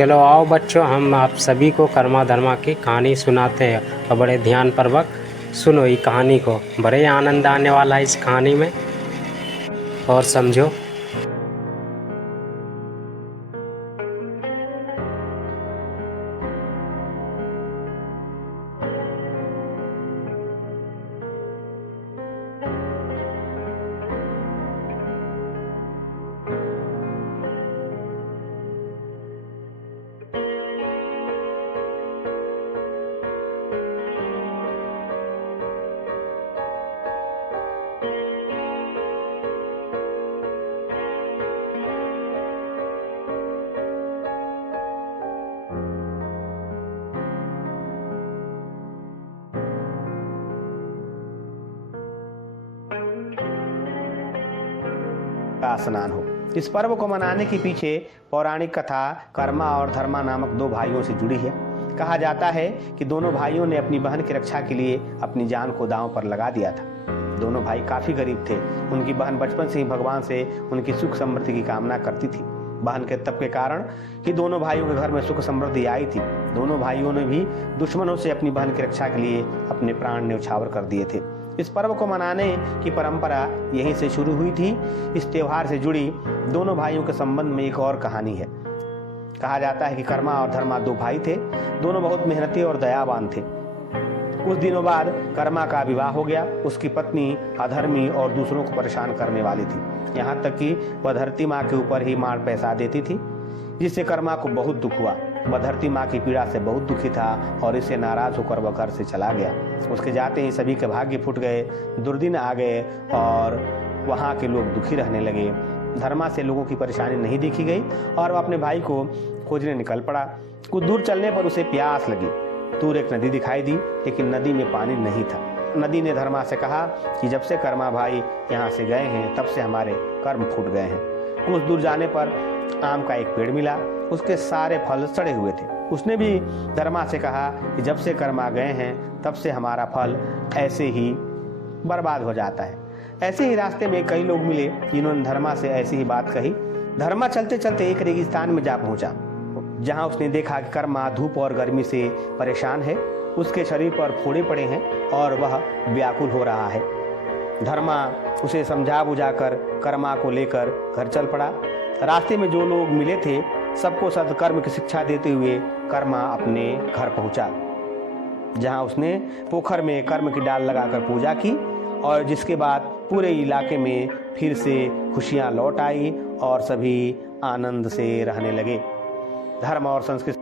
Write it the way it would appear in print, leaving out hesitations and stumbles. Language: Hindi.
चलो आओ बच्चों, हम आप सभी को कर्मा धर्मा की कहानी सुनाते हैं और बड़े ध्यानपूर्वक सुनो ये कहानी को। बड़े आनंद आने वाला है इस कहानी में, और समझो। का स्नान हो। इस पर्व को मनाने के पीछे पौराणिक कथा कर्मा और धर्मा नामक दो भाइयों से जुड़ी है। कहा जाता है कि दोनों भाइयों ने अपनी बहन की रक्षा के लिए अपनी जान को दांव पर लगा दिया था। दोनों भाई काफी गरीब थे। उनकी बहन बचपन से ही भगवान से उनकी सुख समृद्धि की कामना करती थी। बहन के तप के कारण ही दोनों भाइयों के घर में सुख समृद्धि आई थी। दोनों भाइयों ने भी दुश्मनों से अपनी बहन की रक्षा के लिए अपने प्राण न्यौछावर कर दिए थे। इस पर्व को मनाने की परंपरा यहीं से शुरू हुई थी। इस त्योहार से जुड़ी दोनों भाइयों के संबंध में एक और कहानी है। कहा जाता है कि कर्मा और धर्मा दो भाई थे। दोनों बहुत मेहनती और दयावान थे। कुछ दिनों बाद कर्मा का विवाह हो गया। उसकी पत्नी अधर्मी और दूसरों को परेशान करने वाली थी। यहाँ तक कि वह धरती माँ के ऊपर ही मार पैसा देती थी, जिससे कर्मा को बहुत दुख हुआ। वह धरती माँ की पीड़ा से बहुत दुखी था और इससे नाराज होकर वह घर से चला गया। उसके जाते ही सभी के भाग्य फूट गए, दुर्दिन आ गए और वहाँ के लोग दुखी रहने लगे। धर्मा से लोगों की परेशानी नहीं देखी गई और वह अपने भाई को खोजने निकल पड़ा। कुछ दूर चलने पर उसे प्यास लगी। दूर एक नदी दिखाई दी, लेकिन नदी में पानी नहीं था। नदी ने धर्मा से कहा कि जब से कर्मा भाई यहाँ से गए हैं तब से हमारे कर्म फूट गए हैं। कुछ दूर जाने पर आम का एक पेड़ मिला। उसके सारे फल सड़े हुए थे। उसने भी धर्मा से कहा कि जब से कर्मा गए हैं तब से हमारा फल ऐसे ही बर्बाद हो जाता है। ऐसे ही रास्ते में कई लोग मिले जिन्होंने धर्मा से ऐसी ही बात कही। धर्मा चलते चलते एक रेगिस्तान में जा पहुंचा, जहां उसने देखा कि कर्मा धूप और गर्मी से परेशान है। उसके शरीर पर फोड़े पड़े हैं और वह व्याकुल हो रहा है। धर्मा उसे समझा बुझाकर कर्मा को लेकर घर चल पड़ा। रास्ते में जो लोग मिले थे सबको सत्कर्म की शिक्षा देते हुए कर्मा अपने घर पहुंचा, जहां उसने पोखर में कर्म की डाल लगाकर पूजा की और जिसके बाद पूरे इलाके में फिर से खुशियां लौट आई और सभी आनंद से रहने लगे। धर्म और संस्कृति